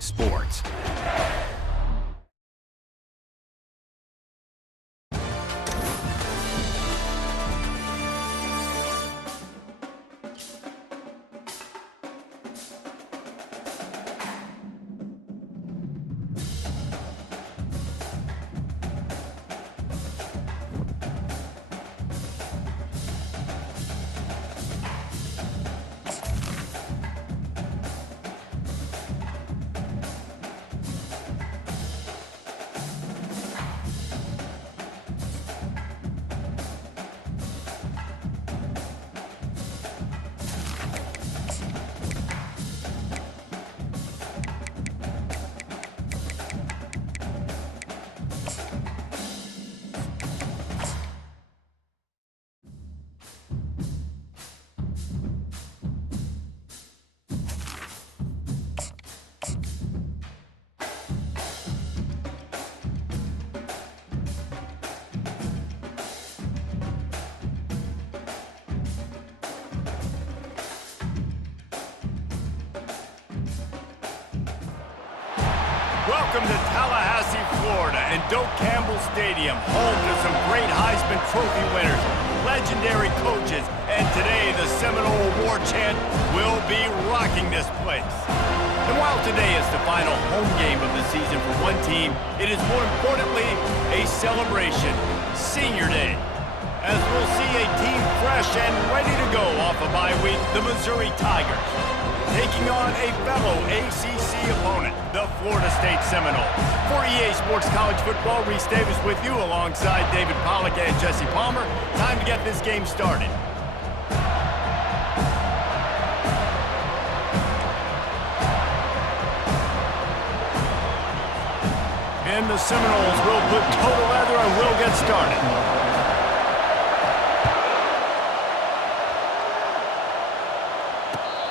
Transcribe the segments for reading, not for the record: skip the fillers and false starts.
Sports. Welcome to Tallahassee, Florida, and Doak Campbell Stadium, home to some great Heisman Trophy winners, legendary coaches, and today the Seminole Award chant will be rocking this place. And while today is the final home game of the season for one team, it is more importantly a celebration, Senior Day. As we'll see a team fresh and ready to go off a bye week, the Missouri Tigers, taking on a fellow ACC opponent, the Florida State Seminoles. For EA Sports College Football, Reese Davis with you alongside David Pollack and Jesse Palmer. Time to get this game started. And the Seminoles will put total leather and will get started.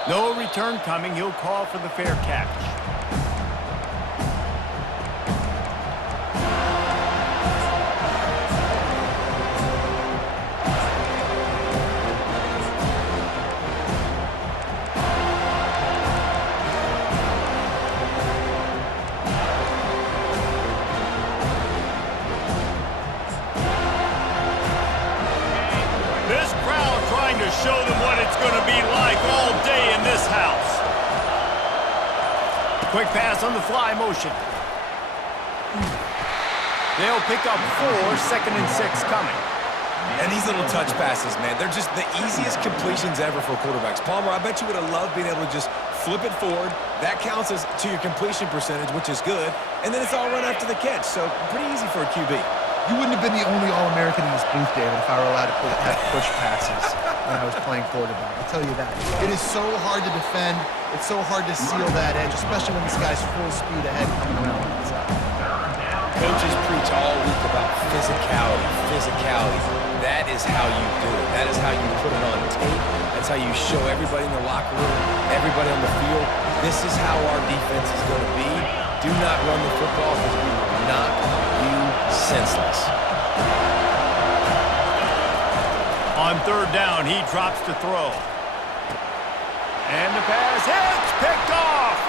No return coming. He'll call for the fair catch. This crowd trying to show them what it's going to be like all day in this house. Quick pass on the fly motion. They'll pick up 4, 2nd and 6 coming. And these little touch passes, man, they're just the easiest completions ever for quarterbacks. Palmer, I bet you would have loved being able to just flip it forward. That counts as to your completion percentage, which is good. And then it's all run after the catch, so pretty easy for a QB. You wouldn't have been the only All-American in this booth, David, if I were allowed to have push passes when I was playing quarterback. I'll tell you that. It is so hard to defend. It's so hard to seal that edge, especially when this guy's full speed ahead coming around the inside. Coaches preach all week about physicality, physicality. That is how you do it. That is how you put it on tape. That's how you show everybody in the locker room, everybody on the field. This is how our defense is going to be. Do not run the football because we will knock you senseless. On 3rd down, he drops to throw. And the pass hits, picked off.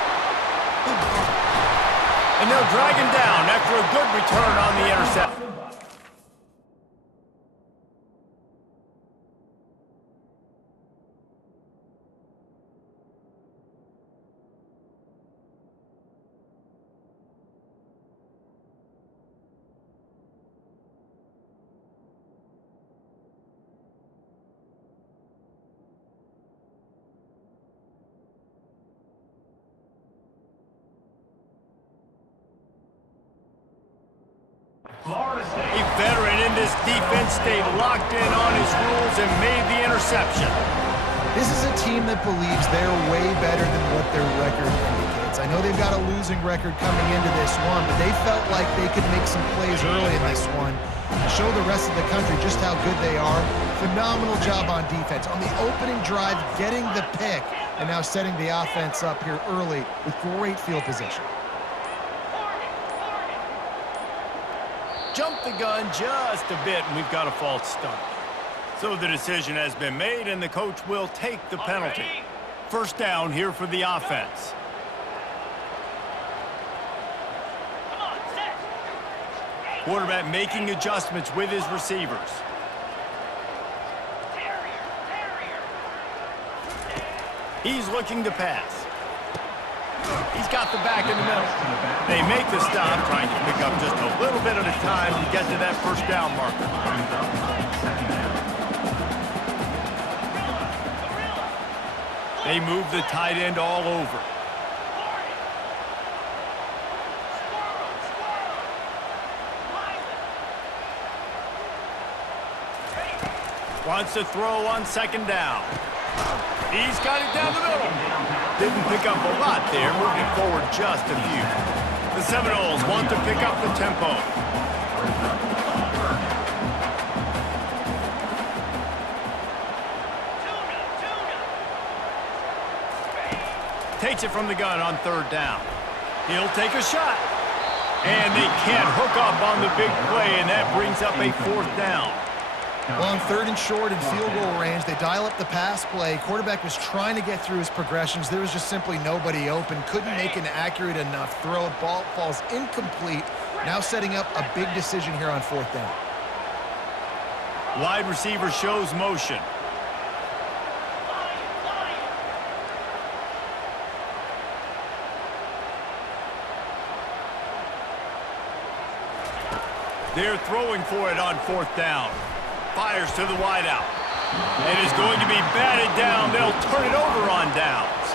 And they'll drag him down after a good return on the interception. A veteran in this defense stayed locked in on his rules and made the interception. This is a team that believes they're way better than what their record indicates. I know they've got a losing record coming into this one, but they felt like they could make some plays early in this one and show the rest of the country just how good they are. Phenomenal job on defense. On the opening drive, getting the pick, and now setting the offense up here early with great field position. Jumped the gun just a bit, and we've got a false start. So the decision has been made, and the coach will take the penalty. 1st down here for the offense. Quarterback making adjustments with his receivers. He's looking to pass. He's got the back in the middle. They make the stop, trying to pick up just a little bit at a time to get to that first down marker. They move the tight end all over. Wants to throw on second down. He's got it down the middle. Didn't pick up a lot there, moving forward just a few. The Seminoles want to pick up the tempo. Takes it from the gun on third down. He'll take a shot. And they can't hook up on the big play, and that brings up a fourth down. Well, on third and short and field goal range, they dial up the pass play. Quarterback was trying to get through his progressions. There was just simply nobody open. Couldn't make an accurate enough throw. Ball falls incomplete. Now setting up a big decision here on fourth down. Wide receiver shows motion. They're throwing for it on fourth down. Fires to the wideout. It is going to be batted down. They'll turn it over on downs.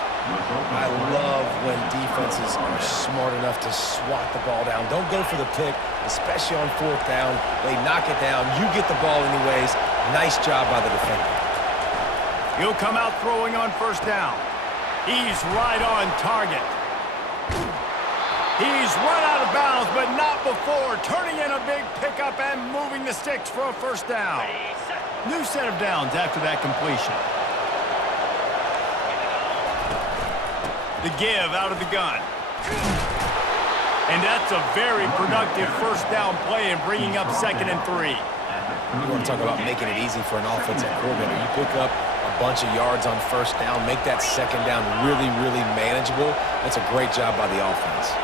I love when defenses are smart enough to swat the ball down. Don't go for the pick, especially on fourth down. They knock it down. You get the ball anyways. Nice job by the defender. He'll come out throwing on first down. He's right on target. He's run out of bounds, but not before. Turning in a big pickup and moving the sticks for a first down. New set of downs after that completion. The give out of the gun. And that's a very productive first down play and bringing up 2nd and 3. You want to talk about making it easy for an offensive coordinator. You pick up a bunch of yards on first down, make that second down really, really manageable. That's a great job by the offense.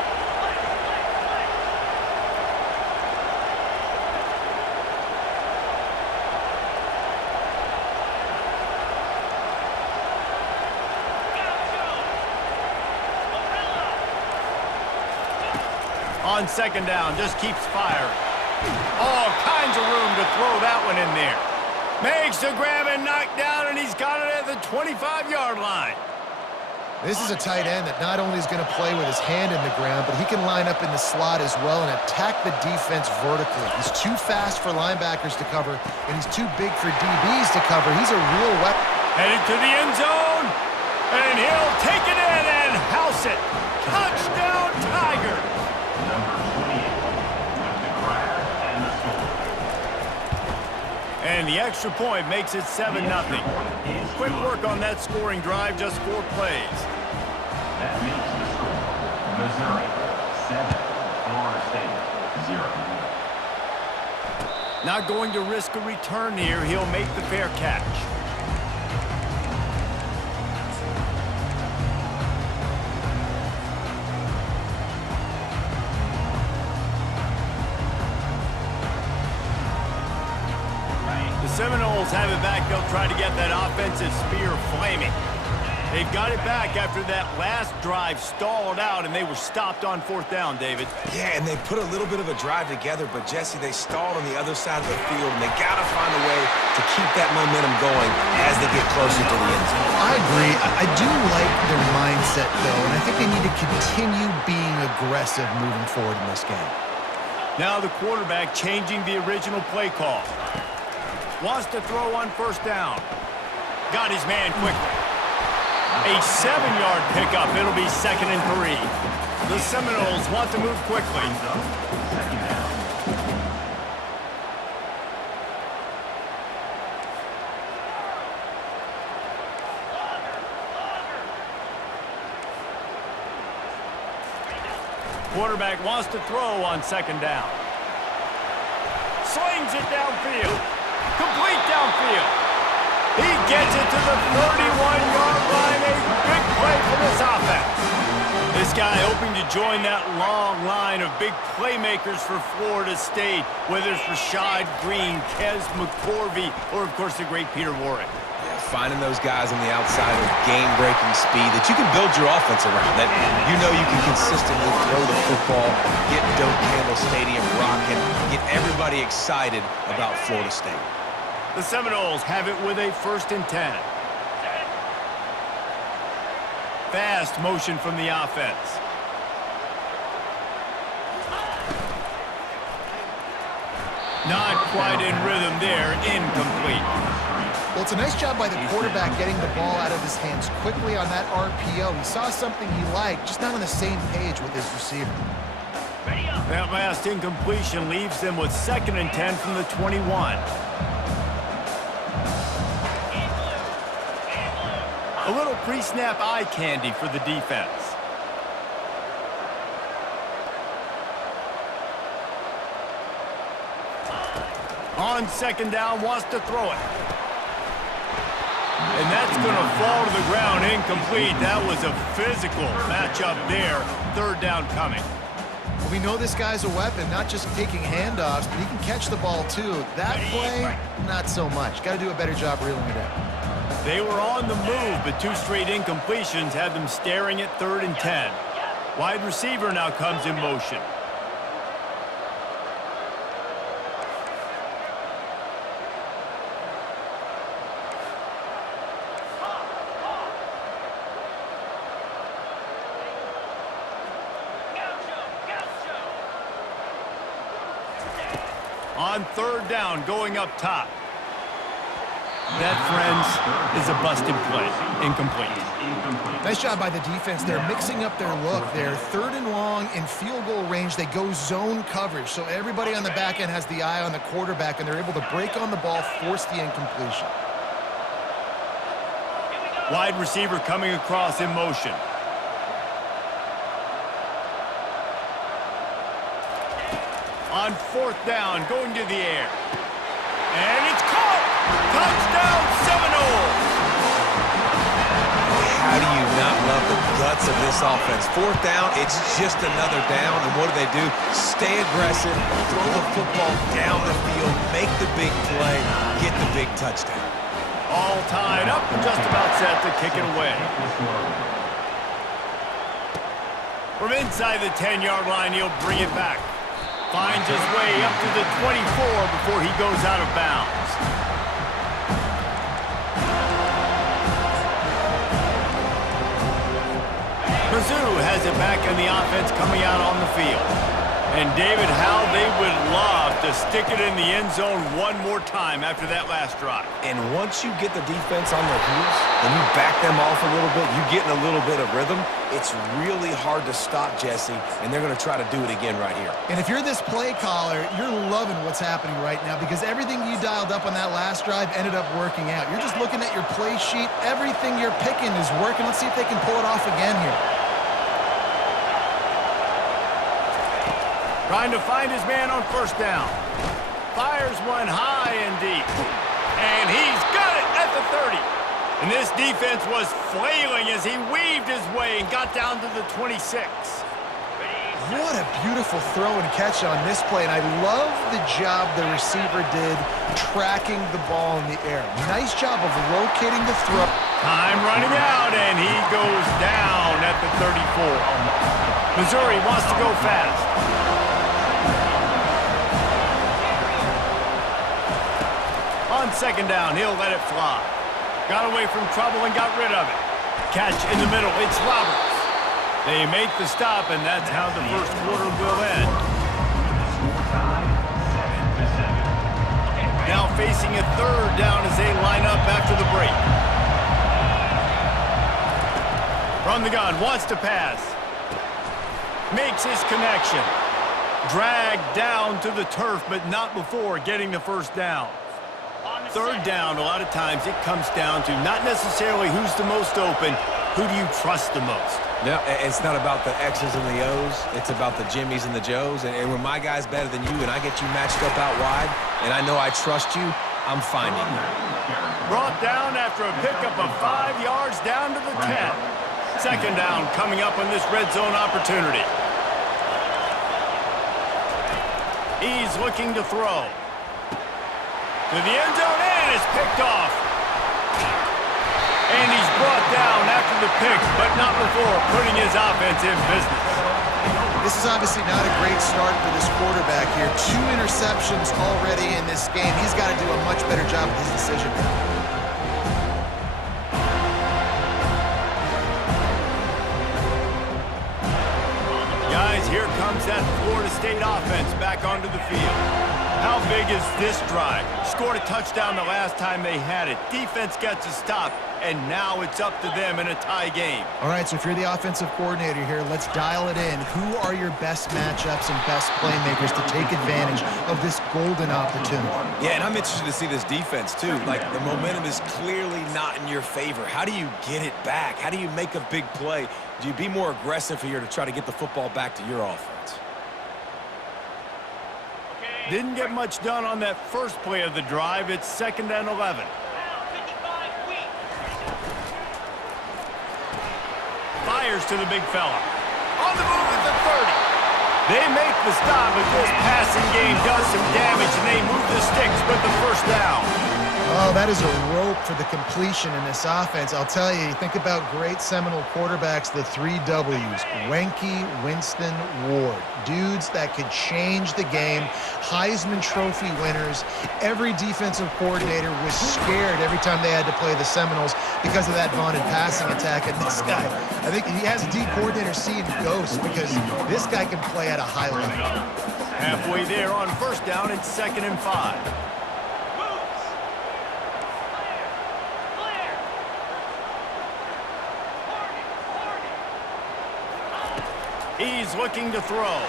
On second down, just keeps firing. All kinds of room to throw that one in there. Makes the grab and knock down, and he's got it at the 25-yard line. This is a tight end that not only is going to play with his hand in the ground, but he can line up in the slot as well and attack the defense vertically. He's too fast for linebackers to cover, and he's too big for DBs to cover. He's a real weapon. Headed to the end zone, and he'll take it in and house it. Touchdown, Tigers. And the extra point makes it 7-0. Quick work on that scoring drive, just 4 plays. That makes the score Missouri 7, Florida State 0. Not going to risk a return here. He'll make the fair catch. Seminoles have it back. They'll try to get that offensive spear flaming. They've got it back after that last drive stalled out, and they were stopped on fourth down, David. Yeah, and they put a little bit of a drive together, but, Jesse, they stalled on the other side of the field, and they got to find a way to keep that momentum going as they get closer to the end zone. I agree. I do like their mindset, though, and I think they need to continue being aggressive moving forward in this game. Now the quarterback changing the original play call. Wants to throw on first down. Got his man quickly. A 7-yard pickup. It'll be 2nd and 3. The Seminoles want to move quickly. Quarterback wants to throw on second down. Slings it downfield. Complete downfield. He gets it to the 31-yard line. A big play for this offense. This This guy hoping to join that long line of big playmakers for Florida State, whether it's Rashad Green, Kez McCorvey, or, of course, the great Peter Warrick. Yeah, finding those guys on the outside with game-breaking speed that you can build your offense around, that you know you can consistently throw the football, get Doak Campbell Stadium rocking, get everybody excited about Florida State. The Seminoles have it with a 1st and 10. Fast motion from the offense. Not quite in rhythm there, incomplete. Well, it's a nice job by the quarterback getting the ball out of his hands quickly on that RPO. He saw something he liked, just not on the same page with his receiver. That last incompletion leaves them with 2nd and 10 from the 21. A little pre-snap eye candy for the defense. On 2nd down, wants to throw it. And that's going to fall to the ground, incomplete. That was a physical matchup there. 3rd down coming. We know this guy's a weapon, not just taking handoffs, but he can catch the ball too. That play, not so much. Got to do a better job reeling it in. They were on the move, but 2 straight incompletions had them staring at 3rd and 10. Wide receiver now comes in motion. On 3rd down, going up top. That, friends, is a busted play. Incomplete. Nice job by the defense. They're mixing up their look. They're 3rd and long in field goal range. They go zone coverage, so everybody on the back end has the eye on the quarterback, and they're able to break on the ball, force the incompletion. Wide receiver coming across in motion. On 4th down, going to the air. And it's caught! Touchdown, Seminoles! How do you not love the guts of this offense? 4th down, it's just another down, and what do? Stay aggressive, throw the football down the field, make the big play, get the big touchdown. All tied up and just about set to kick it away. From inside the 10-yard line, he'll bring it back. Finds his way up to the 24 before he goes out of bounds. Mizzou has it back in the offense coming out on the field. And David, how they would love to stick it in the end zone one more time after that last drive. And once you get the defense on their heels and you back them off a little bit, you get in a little bit of rhythm, it's really hard to stop, Jesse, and they're going to try to do it again right here. And if you're this play caller, you're loving what's happening right now because everything you dialed up on that last drive ended up working out. You're just looking at your play sheet. Everything you're picking is working. Let's see if they can pull it off again here. Trying to find his man on 1st down. Fires one high and deep. And he's got it at the 30. And this defense was flailing as he weaved his way and got down to the 26. What a beautiful throw and catch on this play. And I love the job the receiver did tracking the ball in the air. Nice job of locating the throw. Time running out, and he goes down at the 34. Missouri wants to go fast. On 2nd down, he'll let it fly. Got away from trouble and got rid of it. Catch in the middle, it's Roberts. They make the stop, and that's how the 1st quarter will end. Now facing a 3rd down as they line up after the break. From the gun, wants to pass. Makes his connection. Dragged down to the turf, but not before getting the 1st down. 3rd down, a lot of times it comes down to not necessarily who's the most open, who do you trust the most? No, it's not about the X's and the O's. It's about the Jimmys and the Joes. And when my guy's better than you and I get you matched up out wide, and I know I trust you, I'm finding you. Brought down after a pickup of 5 yards down to the 10. Second down coming up on this red zone opportunity. He's looking to throw. To the end zone, and it's picked off. And he's brought down after the pick, but not before putting his offense in business. This is obviously not a great start for this quarterback here. 2 interceptions already in this game. He's got to do a much better job with his decision. Guys, here comes that Florida State offense back onto the field. How big is this drive? Scored a touchdown the last time they had it. Defense gets a stop, and now it's up to them in a tie game. All right, so if you're the offensive coordinator here, let's dial it in. Who are your best matchups and best playmakers to take advantage of this golden opportunity? Yeah, and I'm interested to see this defense, too. Like, the momentum is clearly not in your favor. How do you get it back? How do you make a big play? Do you be more aggressive here to try to get the football back to your offense? Didn't get much done on that first play of the drive. It's 2nd and 11. Fires to the big fella. On the move at the 30. They make the stop, but this passing game does some damage, and they move the sticks with the first down. Oh, that is a rope for the completion in this offense. I'll tell you think about great Seminole quarterbacks, the 3 W's. Wenke, Winston, Ward. Dudes that could change the game. Heisman Trophy winners. Every defensive coordinator was scared every time they had to play the Seminoles because of that vaunted passing attack. And this guy, I think he has D coordinator seeing ghosts because this guy can play at a high level. Halfway there on first down, it's 2nd and 5. He's looking to throw.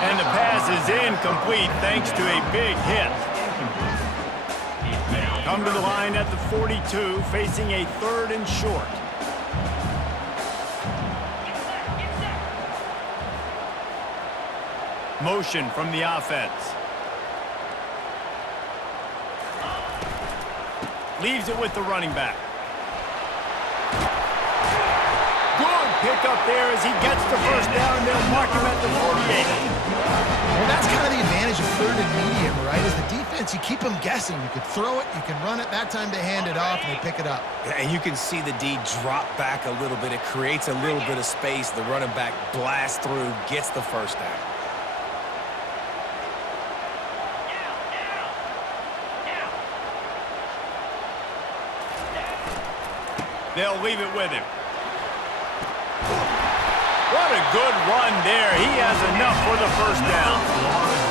And the pass is incomplete thanks to a big hit. Come to the line at the 42, facing a 3rd and short. Motion from the offense. Leaves it with the running back. Pick up there as he gets the first down, and they'll mark him at the 48. Well, that's kind of the advantage of 3rd and medium, right? As the defense, you keep them guessing. You could throw it, you can run it. That time they hand it off, and they pick it up. Yeah, and you can see the D drop back a little bit. It creates a little bit of space. The running back blasts through, gets the first down. They'll leave it with him. What a good run there. He has enough for the first down.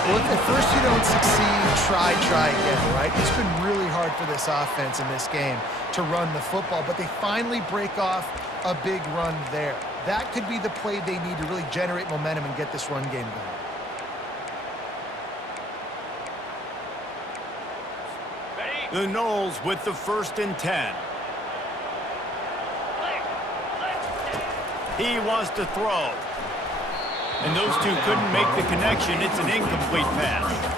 Well, if at first you don't succeed, try again, right? It's been really hard for this offense in this game to run the football, but they finally break off a big run there. That could be the play they need to really generate momentum and get this run game going. The Noles with the 1st and 10. He wants to throw. And those two couldn't make the connection. It's an incomplete pass.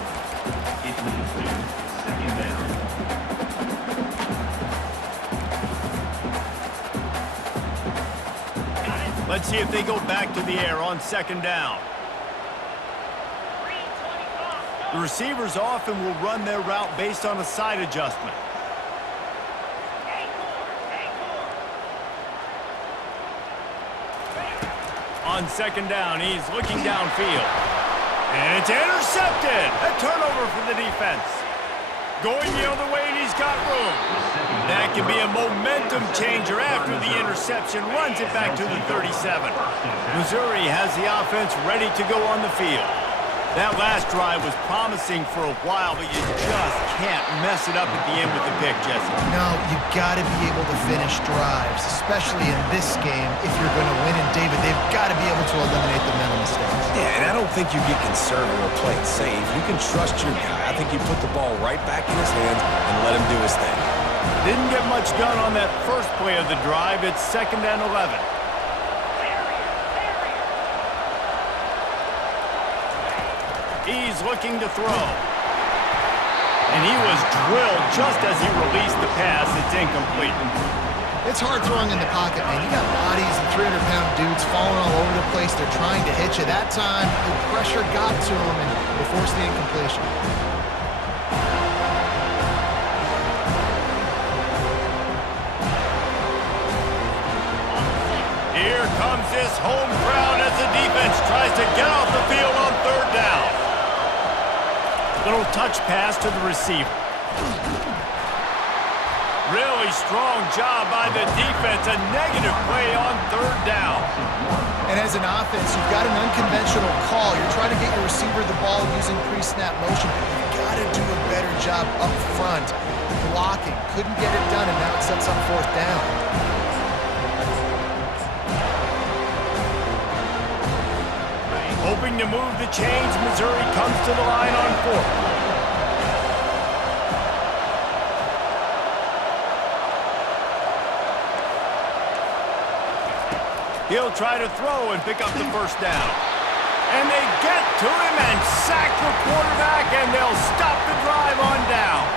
Let's see if they go back to the air on 2nd down. The receivers often will run their route based on a side adjustment. On 2nd down, he's looking downfield. And it's intercepted. A turnover for the defense. Going the other way, and he's got room. That can be a momentum changer after the interception. Runs it back to the 37. Missouri has the offense ready to go on the field. That last drive was promising for a while, but you just can't mess it up at the end with the pick, Jesse. No, you got to be able to finish drives, especially in this game if you're going to win. And David, they've got to be able to eliminate the mental mistakes. Yeah, and I don't think you get conservative or play it safe. You can trust your guy. I think you put the ball right back in his hands and let him do his thing. Didn't get much done on that first play of the drive. It's 2nd and 11. He's looking to throw. And he was drilled just as he released the pass. It's incomplete. It's hard throwing in the pocket, man. You got bodies and 300-pound dudes falling all over the place. They're trying to hit you. That time, the pressure got to them, and they forced the incompletion. Here comes this home crowd as the defense tries to get off the field on third down. Little touch pass to the receiver. Really strong job by the defense. A negative play on third down. And as an offense, you've got an unconventional call. You're trying to get your receiver the ball using pre-snap motion, but you've got to do a better job up front blocking. Couldn't get it done, and now it sets up fourth down. Hoping to move the chains, Missouri comes to the line on fourth. He'll try to throw and pick up the first down. And they get to him and sack the quarterback, and they'll stop the drive on downs.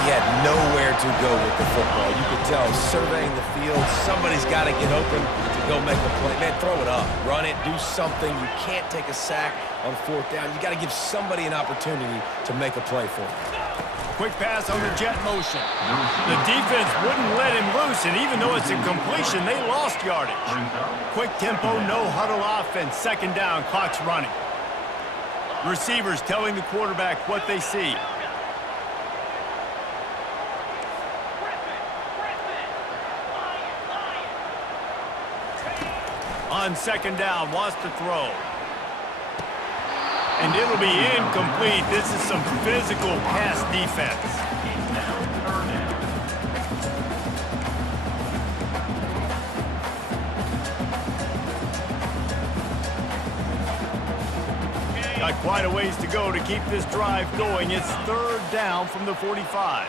He had nowhere to go with the football. You could tell, surveying the field, somebody's got to get open to go make a play. Man, throw it up, run it, do something. You can't take a sack on fourth down. You got to give somebody an opportunity to make a play for you. Quick pass on the jet motion. The defense wouldn't let him loose, and even though it's a completion, they lost yardage. Quick tempo, no huddle offense. Second down, clock's running. Receivers telling the quarterback what they see. On second down, wants to throw. And it'll be incomplete. This is some physical pass defense. Got quite a ways to go to keep this drive going. It's third down from the 45.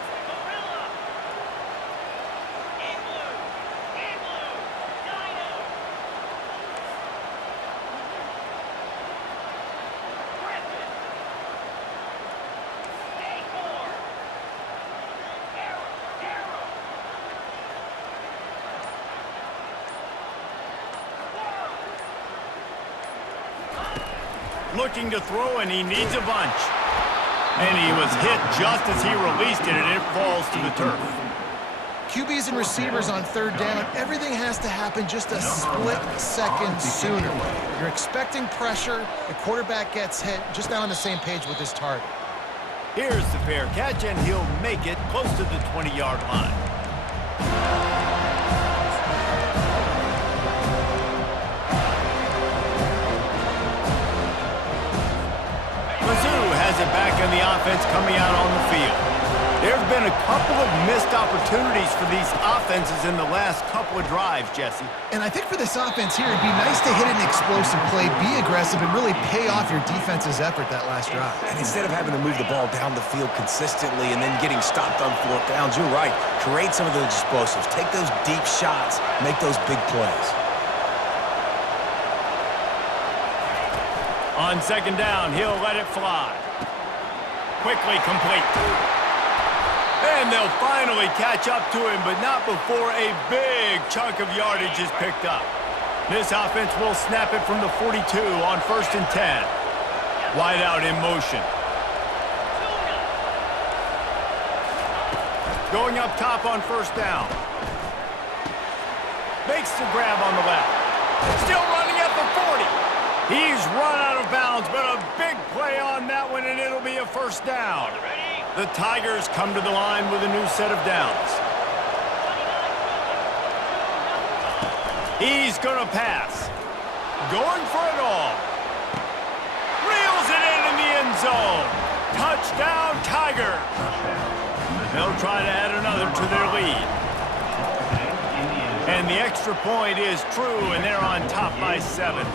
Looking to throw, and he needs a bunch. And he was hit just as he released it, and it falls to the turf. QBs and receivers on third down, everything has to happen just a split second sooner. You're expecting pressure, the quarterback gets hit, just not on the same page with his target. Here's the fair catch, and he'll make it close to the 20-yard line. It back in the offense coming out on the field. There have been a couple of missed opportunities for these offenses in the last couple of drives, Jesse. And I think for this offense here, it'd be nice to hit an explosive play, be aggressive, and really pay off your defense's effort that last drive. And instead of having to move the ball down the field consistently and then getting stopped on fourth downs, you're right. Create some of those explosives. Take those deep shots. Make those big plays. On second down, he'll let it fly. Quickly complete. And they'll finally catch up to him, but not before a big chunk of yardage is picked up. This offense will snap it from the 42 on 1st and 10. Wide out in motion. Going up top on first down. Makes the grab on the left. Still running at the 40. He's run out of bounds, but a big play on that one, and it'll be a first down. The Tigers come to the line with a new set of downs. He's going to pass. Going for it all. Reels it in the end zone. Touchdown, Tigers. They'll try to add another to their lead. And the extra point is true, and they're on top by 7.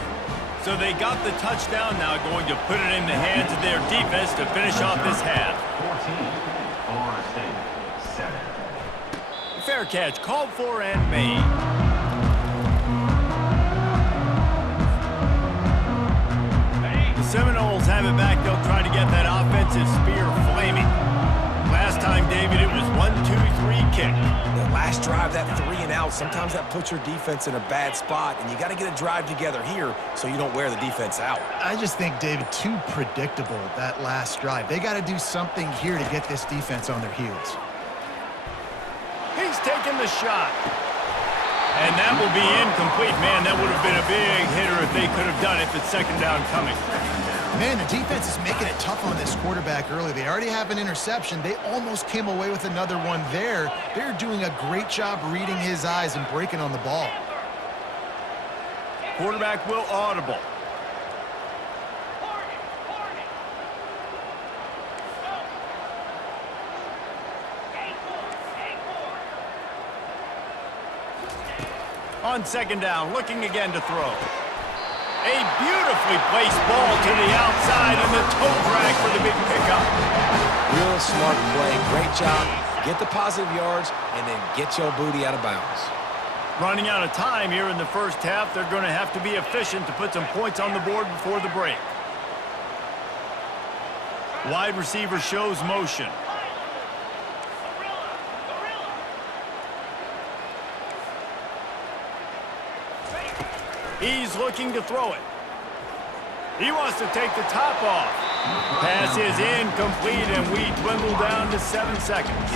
So they got the touchdown, now going to put it in the hands of their defense to finish off this half. 14, 7. Fair catch, called for and made. The Seminoles have it back. They'll try to get that offensive spear flaming. Last time, David, it was 1-2-3 kick. The last drive, that 3 and out, sometimes that puts your defense in a bad spot, and you got to get a drive together here so you don't wear the defense out. I just think, David, too predictable, that last drive. They got to do something here to get this defense on their heels. He's taking the shot. And that will be incomplete. Man, that would have been a big hitter if they could have done it, but second down coming. Man, the defense is making it tough on this quarterback early. They already have an interception. They almost came away with another one there. They're doing a great job reading his eyes and breaking on the ball. Quarterback will audible. On second down, looking again to throw. A beautifully placed ball to the outside and the toe drag for the big pickup. Real smart play. Great job. Get the positive yards and then get your booty out of bounds. Running out of time here in the first half. They're going to have to be efficient to put some points on the board before the break. Wide receiver shows motion. He's looking to throw it. He wants to take the top off. Pass is incomplete, and we dwindle down to 7 seconds.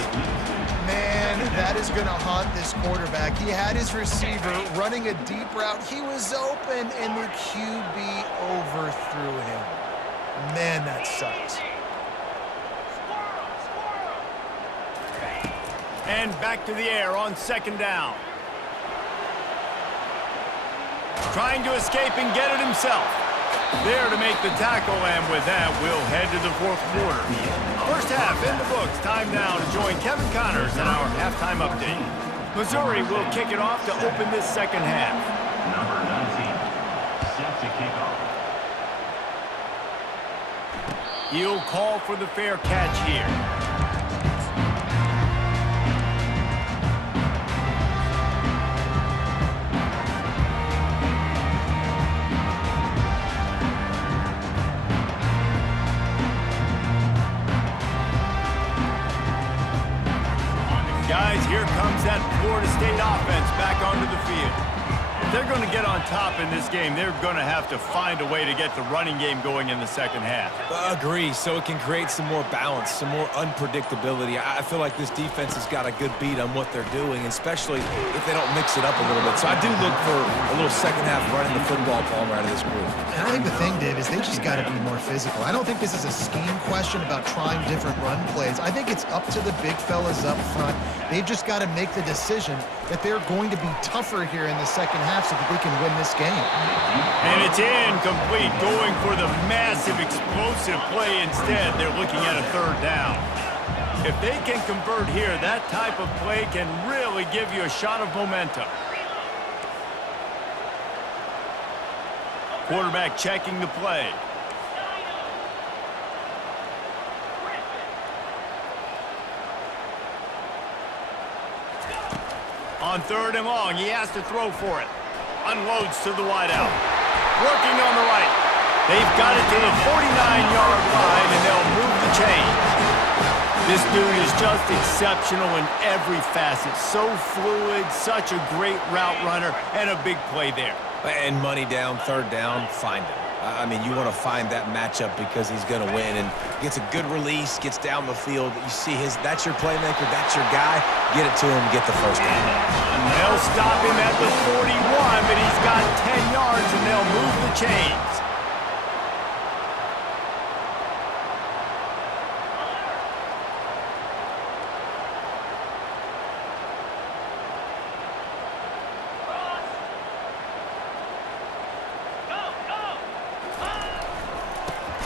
Man, that is going to haunt this quarterback. He had his receiver running a deep route. He was open, and the QB overthrew him. Man, that sucks. And back to the air on second down. Trying to escape and get it himself. There to make the tackle, and with that, we'll head to the fourth quarter. First half in the books. Time now to join Kevin Connors in our halftime update. Missouri will kick it off to open this second half. Number 19, set to kick off. He'll call for the fair catch here. Guys, here comes that Florida State offense back onto the field. If they're going to get on top in this game, they're going to have to find a way to get the running game going in the second half. Agree, so it can create some more balance, some more unpredictability. I feel like this defense has got a good beat on what they're doing, especially if they don't mix it up a little bit. So I do look for a little second half running the football ball out of this group. And I think the thing, Dave, is they just got to be more physical. I don't think this is a scheme question about trying different run plays. I think it's up to the big fellas up front. They've just got to make the decision that they're going to be tougher here in the second half so that they can win this game. And it's incomplete, going for the massive explosive play instead. They're looking at a third down. If they can convert here, that type of play can really give you a shot of momentum. Quarterback checking the play. On third and long, he has to throw for it. Unloads to the wideout. Working on the right. They've got it to the 49-yard line, and they'll move the chains. This dude is just exceptional in every facet. So fluid, such a great route runner, and a big play there. And money down, third down, find him. I mean, you want to find that matchup because he's going to win and gets a good release, gets down the field. You see that's your playmaker, that's your guy. Get it to him, get the first down. They'll stop him at the 41, but he's got 10 yards, and they'll move the chains.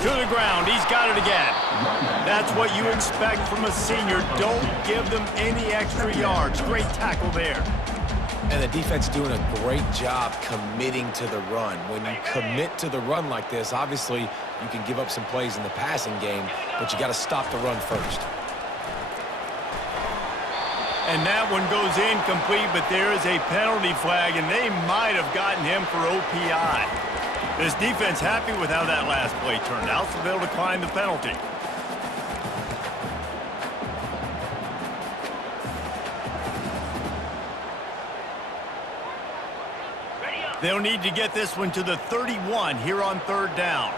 To the ground, he's got it again. That's what you expect from a senior. Don't give them any extra yards. Great tackle there. And the defense doing a great job committing to the run. When you commit to the run like this, obviously you can give up some plays in the passing game, but you got to stop the run first. And that one goes incomplete, but there is a penalty flag, and they might have gotten him for OPI. This defense happy with how that last play turned out, so they'll decline the penalty. They'll need to get this one to the 31 here on third down.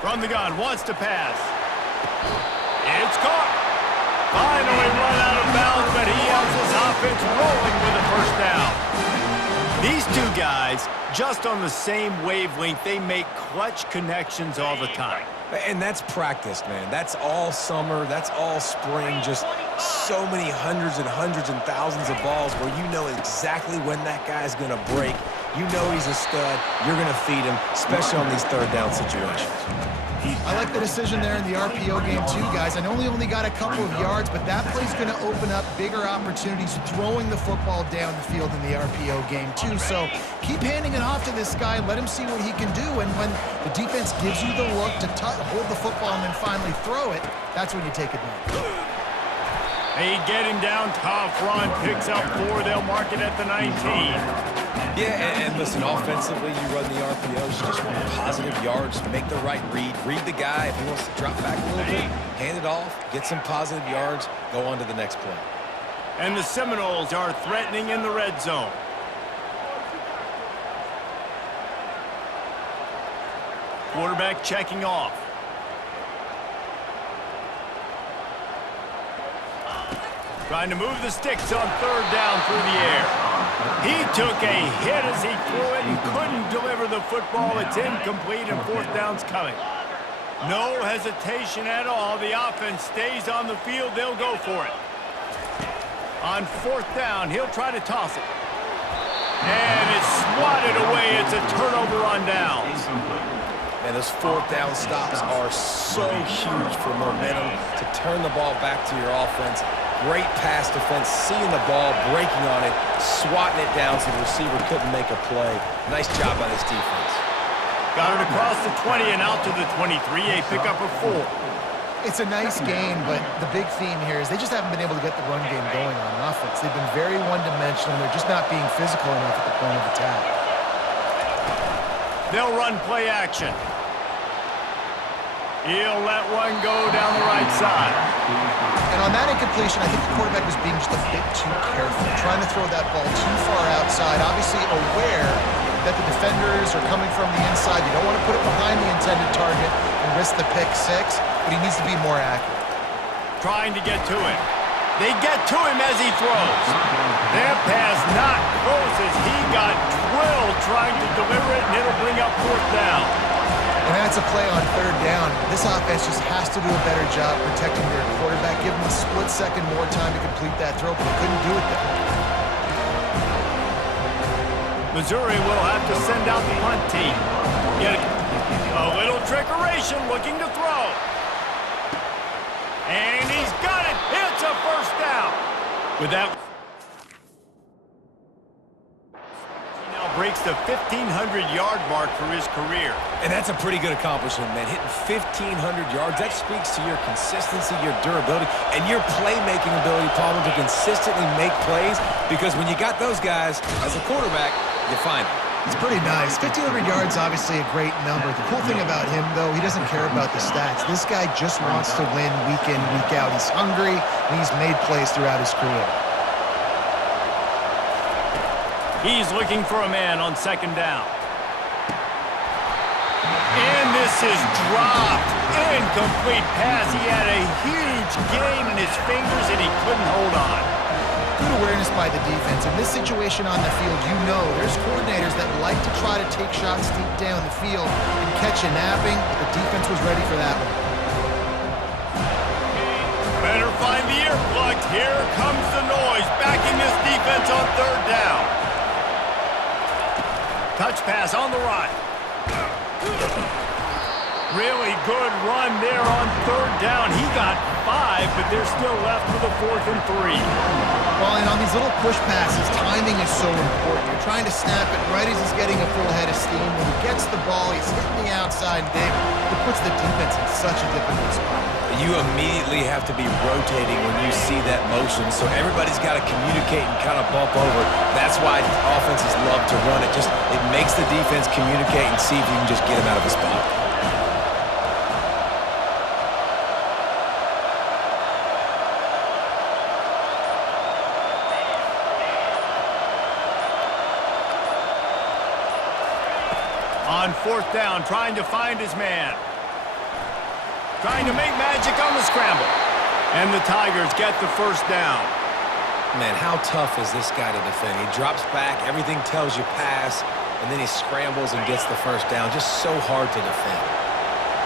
From the gun, wants to pass. It's caught. Finally run out of bounds, but he has his offense rolling with a first down. These two guys, just on the same wavelength, they make clutch connections all the time. And that's practice, man. That's all summer. That's all spring. Just so many hundreds and thousands of balls where you know exactly when that guy's going to break. You know he's a stud. You're going to feed him, especially on these third down situations. I like the decision there in the RPO game too, guys. I know he only got a couple of yards, but that play's going to open up bigger opportunities throwing the football down the field in the RPO game too. So keep handing it off to this guy and let him see what he can do. And when the defense gives you the look to hold the football and then finally throw it, that's when you take advantage. They get him down, tough run, picks up 4. They'll mark it at the 19. Yeah, and listen, offensively, you run the RPOs, you just want positive yards, make the right read the guy. If he wants to drop back a little bit, hand it off, get some positive yards, go on to the next play. And the Seminoles are threatening in the red zone. Quarterback checking off. Trying to move the sticks on third down through the air. He took a hit as he threw it and couldn't deliver the football. It's incomplete and fourth down's coming. No hesitation at all. The offense stays on the field. They'll go for it. On fourth down, he'll try to toss it. And it's swatted away. It's a turnover on downs. And those fourth down stops are so huge for momentum to turn the ball back to your offense. Great pass defense, seeing the ball, breaking on it, swatting it down so the receiver couldn't make a play. Nice job by this defense. Got it across the 20 and out to the 23. A pickup of 4. It's a nice game, but the big theme here is they just haven't been able to get the run game going on offense. They've been very one-dimensional. They're just not being physical enough at the point of attack. They'll run play action. He'll let one go down the right side. And on that incompletion, I think the quarterback was being just a bit too careful, trying to throw that ball too far outside, obviously aware that the defenders are coming from the inside. You don't want to put it behind the intended target and risk the pick 6, but he needs to be more accurate. Trying to get to him. They get to him as he throws. That pass not close as he got drilled trying to deliver it, and it'll bring up fourth down. And that's a play on third down. This offense just has to do a better job protecting their quarterback. Give him a split second more time to complete that throw, but they couldn't do it there. Missouri will have to send out the punt team. Get a little trickeration, looking to throw. And he's got it. It's a first down. With that, he now breaks the 1,500-yard mark for his career. And that's a pretty good accomplishment, man. Hitting 1,500 yards, that speaks to your consistency, your durability, and your playmaking ability, Palmer, to consistently make plays, because when you got those guys as a quarterback, you find them. It's pretty nice. 1,500 yards, obviously a great number. The cool thing about him, though, he doesn't care about the stats. This guy just wants to win week in, week out. He's hungry, and he's made plays throughout his career. He's looking for a man on second down. And this is dropped. Incomplete pass. He had a huge gain in his fingers, and he couldn't hold on. Good awareness by the defense. In this situation on the field, you know there's coordinators that like to try to take shots deep down the field and catch a napping, but the defense was ready for that one. Better find the earplugs. Here comes the noise, backing this defense on third down. Touch pass on the right. Really good run there on third down. He got 5, but they're still left with a 4th and 3. Well, and on these little push passes, timing is so important. You're trying to snap it right as he's getting a full head of steam. When he gets the ball, he's hitting the outside big. It puts the defense in such a difficult spot. You immediately have to be rotating when you see that motion, so everybody's got to communicate and kind of bump over. That's why offenses love to run it. It makes the defense communicate and see if you can just get him out of a spot. fourth down, trying to find his man. Trying to make magic on the scramble. And the Tigers get the first down. Man, how tough is this guy to defend? He drops back, everything tells you pass, and then he scrambles and gets the first down. Just so hard to defend.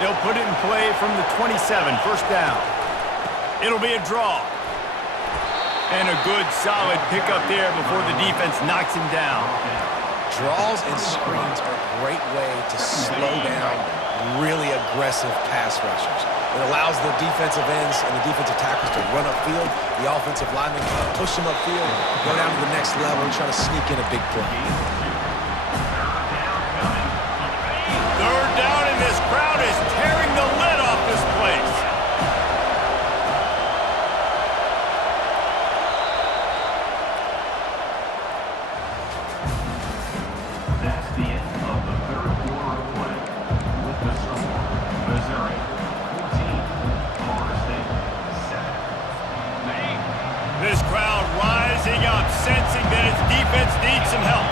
They'll put it in play from the 27, first down. It'll be a draw. And a good, solid pickup there before the defense knocks him down. Draws and screens are a great way to slow down really aggressive pass rushers. It allows the defensive ends and the defensive tackles to run upfield. The offensive linemen can push them upfield, go down to the next level, and try to sneak in a big play. Third down, and this crowd is tearing the lid off this place. That's the end of the third quarter of play. With the score, Missouri 14, Florida State 7. This crowd rising up, sensing that its defense needs some help.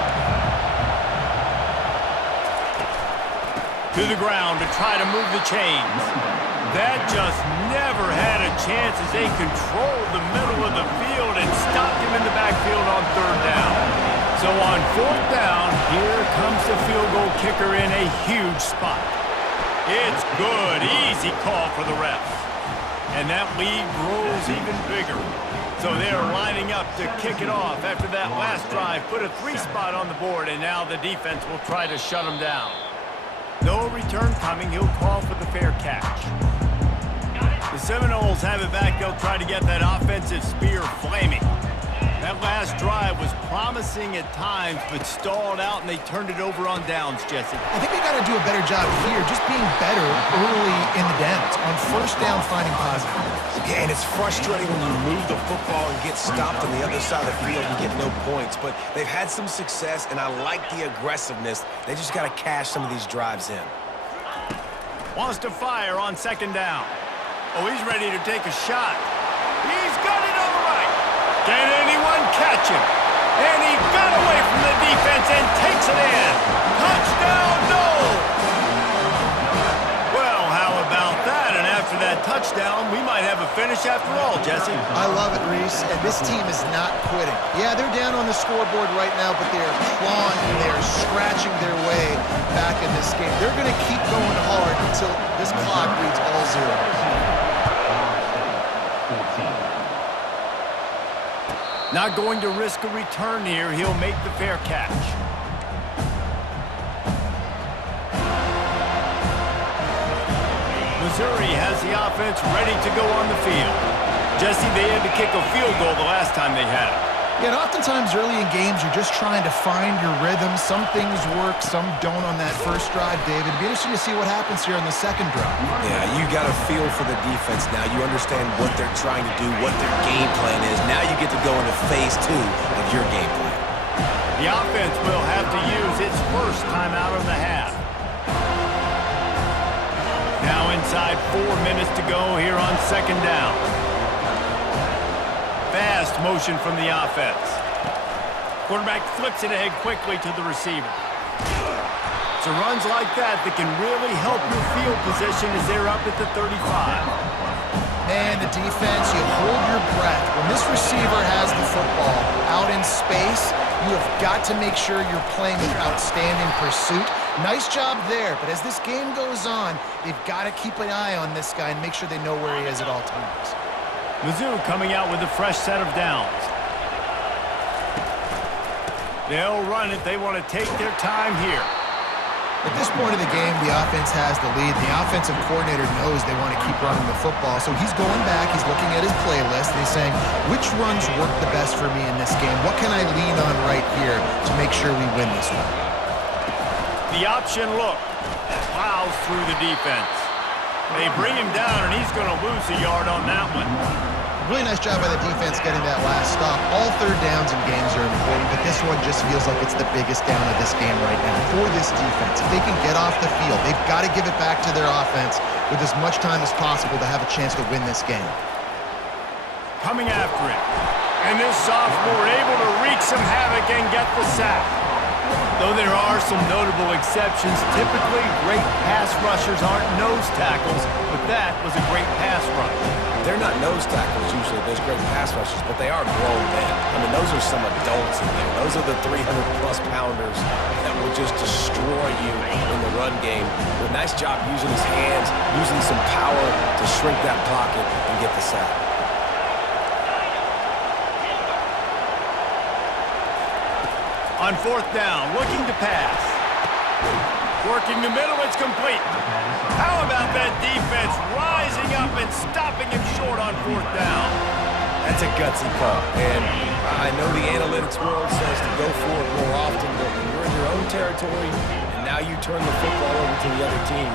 To the ground to try to move the chains. That just never had a chance as they controlled the middle of the field and stopped him in the backfield on third down. So on fourth down, here comes the field goal kicker in a huge spot. It's good, easy call for the refs. And that lead grows even bigger. So they're lining up to kick it off after that last drive. Put a 3 spot on the board, and now the defense will try to shut them down. No return coming. He'll call for the fair catch. The Seminoles have it back. They'll try to get that offensive spear flaming. That last drive was promising at times, but stalled out, and they turned it over on downs, Jesse. I think they got to do a better job here, just being better early in the downs. On first down, finding positive. Yeah, and it's frustrating when you move the football and get stopped on the other side of the field and get no points. But they've had some success, and I like the aggressiveness. They just got to cash some of these drives in. Wants to fire on second down. Oh, he's ready to take a shot. He's got it on the right. Can anyone catch him? And he got away from the defense and takes it in. Touchdown, no! Well, how about that? And after that touchdown, we might have a finish after all, Jesse. I love it, Reese, and this team is not quitting. Yeah, they're down on the scoreboard right now, but they're clawing and they're scratching their way back in this game. They're going to keep going hard until this clock reads all zeros. Not going to risk a return here. He'll make the fair catch. Missouri has the offense ready to go on the field. Jesse, they had to kick a field goal the last time they had it. Yeah, and oftentimes early in games, you're just trying to find your rhythm. Some things work, some don't on that first drive, David. It'd be interesting to see what happens here on the second drive. Yeah, you got a feel for the defense now. You understand what they're trying to do, what their game plan is. Now you get to go into phase 2 of your game plan. The offense will have to use its first timeout of the half. Now inside 4 minutes to go here on second down. Fast motion from the offense. Quarterback flips it ahead quickly to the receiver. So runs like that can really help your field position as they're up at the 35. And the defense, you hold your breath. When this receiver has the football out in space, you have got to make sure you're playing with outstanding pursuit. Nice job there, but as this game goes on, they've got to keep an eye on this guy and make sure they know where he is at all times. Mizzou coming out with a fresh set of downs. They'll run it. They want to take their time here. At this point of the game, the offense has the lead. The offensive coordinator knows they want to keep running the football, so he's going back, he's looking at his playlist, and he's saying, which runs work the best for me in this game? What can I lean on right here to make sure we win this one? The option look plows through the defense. They bring him down, and he's going to lose a yard on that one. Really nice job by the defense getting that last stop. All third downs in games are important, but this one just feels like it's the biggest down of this game right now for this defense. If they can get off the field, they've got to give it back to their offense with as much time as possible to have a chance to win this game. Coming after it. And this sophomore able to wreak some havoc and get the sack. Though there are some notable exceptions, typically great pass rushers aren't nose tackles, but that was a great pass rush. They're not nose tackles usually, those great pass rushers, but they are grown men. I mean, those are some adults in there. Those are the 300-plus pounders that will just destroy you in the run game. But nice job using his hands, using some power to shrink that pocket and get the sack. On fourth down, looking to pass. Working the middle, it's complete. How about that defense rising up and stopping him short on fourth down? That's a gutsy call. And I know the analytics world says to go for it more often, but when you're in your own territory and now you turn the football over to the other team,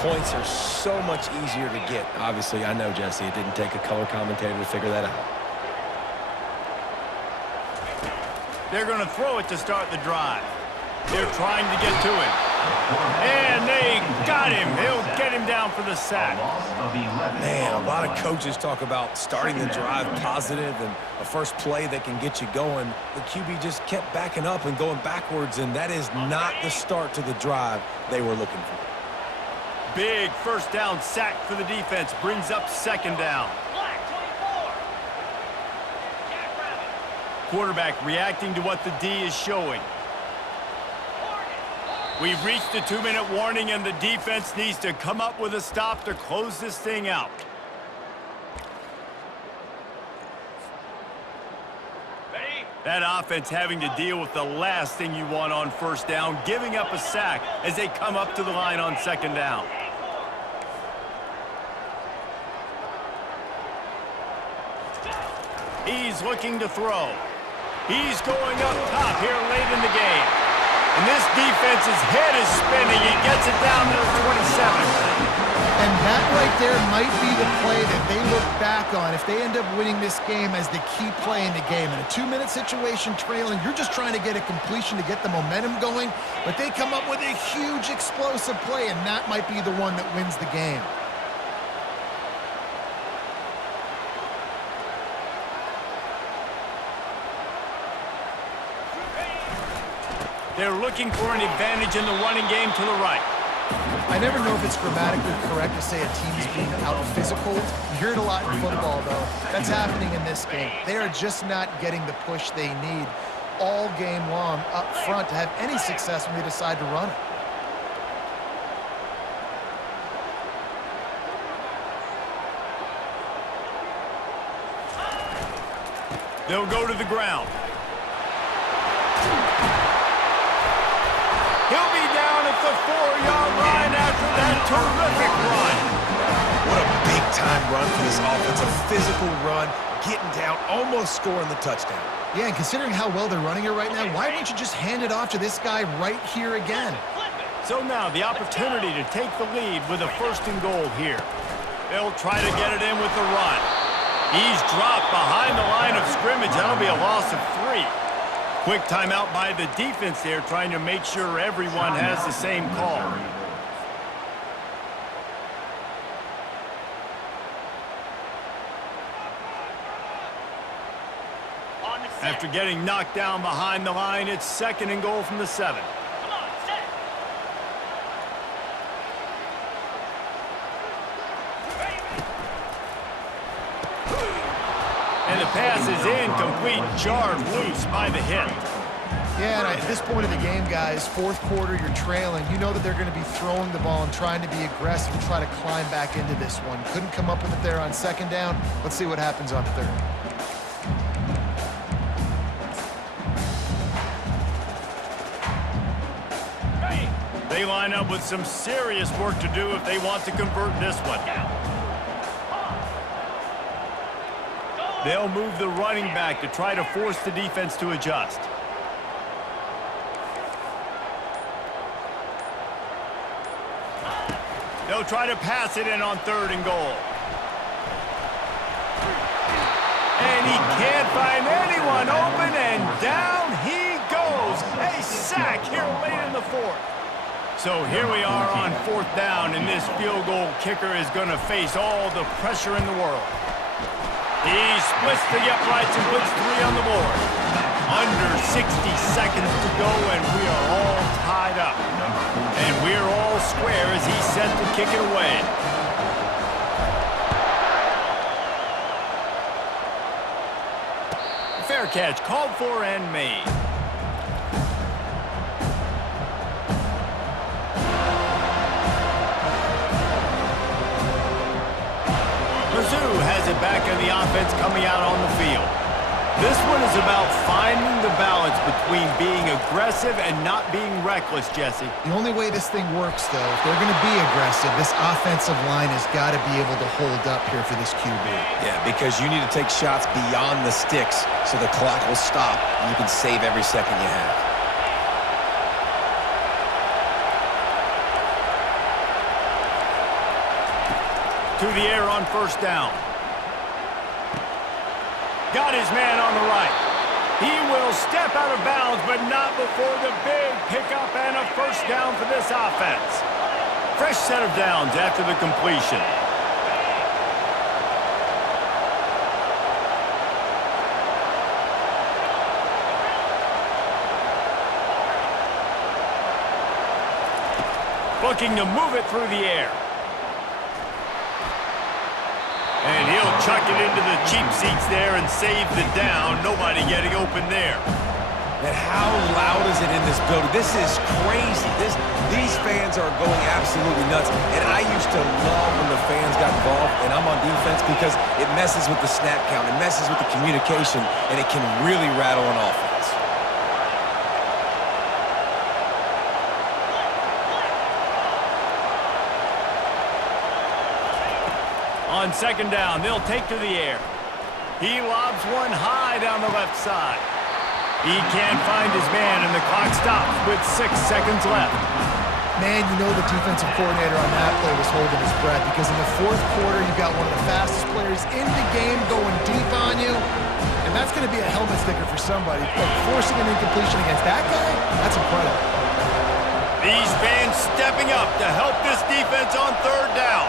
points are so much easier to get. Obviously, I know, Jesse, it didn't take a color commentator to figure that out. They're going to throw it to start the drive. They're trying to get to him. And they got him. They'll get him down for the sack. Man, a lot of coaches talk about starting the drive positive and a first play that can get you going. The QB just kept backing up and going backwards, and that is not the start to the drive they were looking for. Big first down sack for the defense. Brings up second down. Quarterback reacting to what the D is showing. We've reached the 2-minute warning, and the defense needs to come up with a stop to close this thing out. That offense having to deal with the last thing you want on first down, giving up a sack as they come up to the line on second down. He's looking to throw. He's going up top here late in the game. And this defense's head is spinning. He gets it down to the 27. And that right there might be the play that they look back on if they end up winning this game as the key play in the game. In a 2-minute situation trailing, you're just trying to get a completion to get the momentum going, but they come up with a huge explosive play, and that might be the one that wins the game. They're looking for an advantage in the running game to the right. I never know if it's grammatically correct to say a team's being out-physical. You hear it a lot in football, though. That's happening in this game. They are just not getting the push they need all game long up front to have any success when they decide to run it. They'll go to the ground. He'll be down at the 4-yard line after that terrific run. What a big-time run for this offense. A physical run, getting down, almost scoring the touchdown. Yeah, and considering how well they're running it right now, why wouldn't you just hand it off to this guy right here again? So now the opportunity to take the lead with a 1st and goal here. They'll try to get it in with the run. He's dropped behind the line of scrimmage. That'll be a loss of 3. Quick timeout by the defense there, trying to make sure everyone has the same call. After getting knocked down behind the line, it's 2nd and goal from the 7. And the pass is incomplete, jarred loose by the hit. Yeah, and at this point of the game, guys, 4th quarter, you're trailing. You know that they're going to be throwing the ball and trying to be aggressive and try to climb back into this one. Couldn't come up with it there on 2nd down. Let's see what happens on 3rd. They line up with some serious work to do if they want to convert this one. They'll move the running back to try to force the defense to adjust. They'll try to pass it in on 3rd and goal. And he can't find anyone open, and down he goes. A sack here late in the 4th. So here we are on 4th down, and this field goal kicker is going to face all the pressure in the world. He splits the uprights and puts 3 on the board. Under 60 seconds to go, and we are all tied up. And we're all square as he's set to kick it away. Fair catch, called for and made. Mizzou has it back in the offense coming out on the field. This one is about finding the balance between being aggressive and not being reckless, Jesse. The only way this thing works, though, if they're going to be aggressive, this offensive line has got to be able to hold up here for this QB. Yeah, because you need to take shots beyond the sticks so the clock will stop and you can save every second you have. To the air on first down. Got his man on the right. He will step out of bounds, but not before the big pickup and a first down for this offense. Fresh set of downs after the completion. Looking to move it through the air. And he'll chuck it into the cheap seats there and save the down. Nobody getting open there. And how loud is it in this building? This is crazy. These fans are going absolutely nuts. And I used to love when the fans got involved, and I'm on defense because it messes with the snap count. It messes with the communication, and it can really rattle an offense. On second down, they'll take to the air. He lobs one high down the left side. He can't find his man, and the clock stops with 6 seconds left. Man, you know the defensive coordinator on that play was holding his breath because in the fourth quarter, you've got one of the fastest players in the game going deep on you, and that's going to be a helmet sticker for somebody. But forcing an incompletion against that guy, that's incredible. These fans stepping up to help this defense on third down.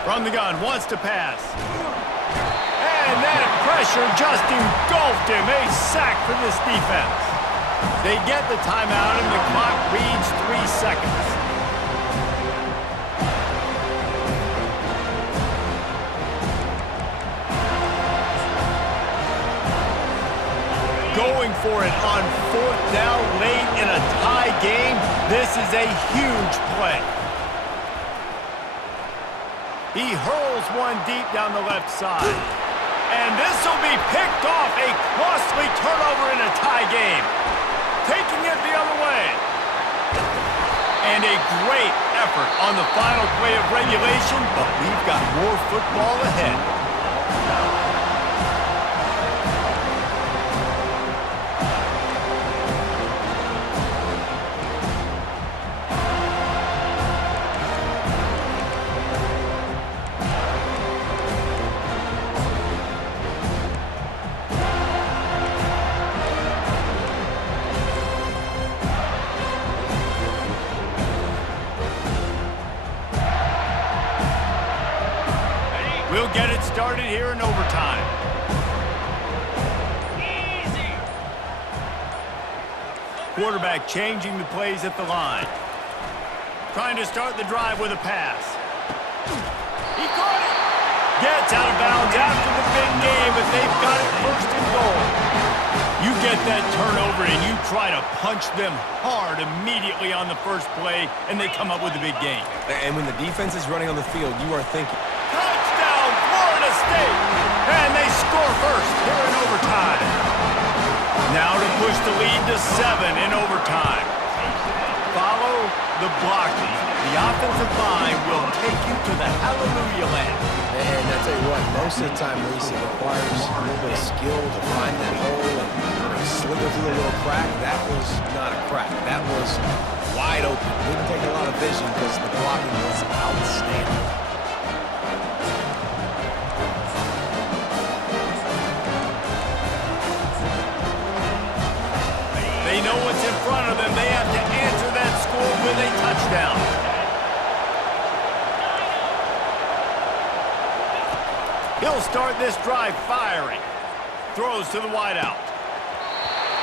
From the gun, wants to pass. And that pressure just engulfed him. A sack for this defense. They get the timeout, and the clock reads 3 seconds. Going for it on fourth down late in a tie game. This is a huge play. He hurls one deep down the left side. And this will be picked off. A costly turnover in a tie game. Taking it the other way. And a great effort on the final play of regulation, but we've got more football ahead. We'll get it started here in overtime. Easy. Quarterback changing the plays at the line. Trying to start the drive with a pass. He caught it. Gets out of bounds after the big game, but they've got it first and goal. You get that turnover and you try to punch them hard immediately on the first play, and they come up with a big gain. And when the defense is running on the field, you are thinking, and they score first here in overtime. Now to push the lead to 7 in overtime. Follow the blocking. The offensive line will take you to the hallelujah land. and I tell you what, most of the time, Reese, it requires a little bit of skill to find that hole and slither through a little crack. That was not a crack. That was wide open. Didn't take a lot of vision because the blocking was outstanding. They know what's in front of them. They have to down. He'll start this drive firing. Throws to the wideout.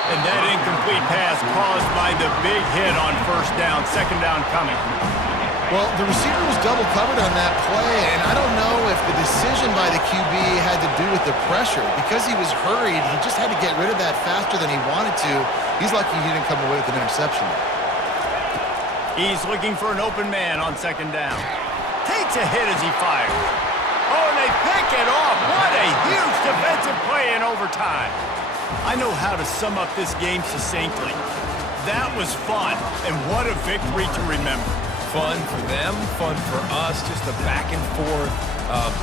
And that incomplete pass caused by the big hit on first down. Second down coming. Well, the receiver was double covered on that play, and I don't know if the decision by the QB had to do with the pressure. Because he was hurried, he just had to get rid of that faster than he wanted to. He's lucky he didn't come away with an interception there. He's looking for an open man on second down. Takes a hit as he fires. Oh, and they pick it off. What a huge defensive play in overtime. I know how to sum up this game succinctly. That was fun, and what a victory to remember. Fun for them, fun for us, just the back and forth,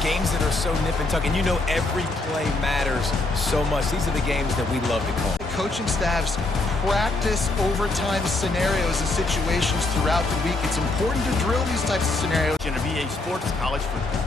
games that are so nip and tuck. And you know every play matters so much. These are the games that we love to call. Coaching staffs practice overtime scenarios and situations throughout the week. It's important to drill these types of scenarios. In a VA Sports College football.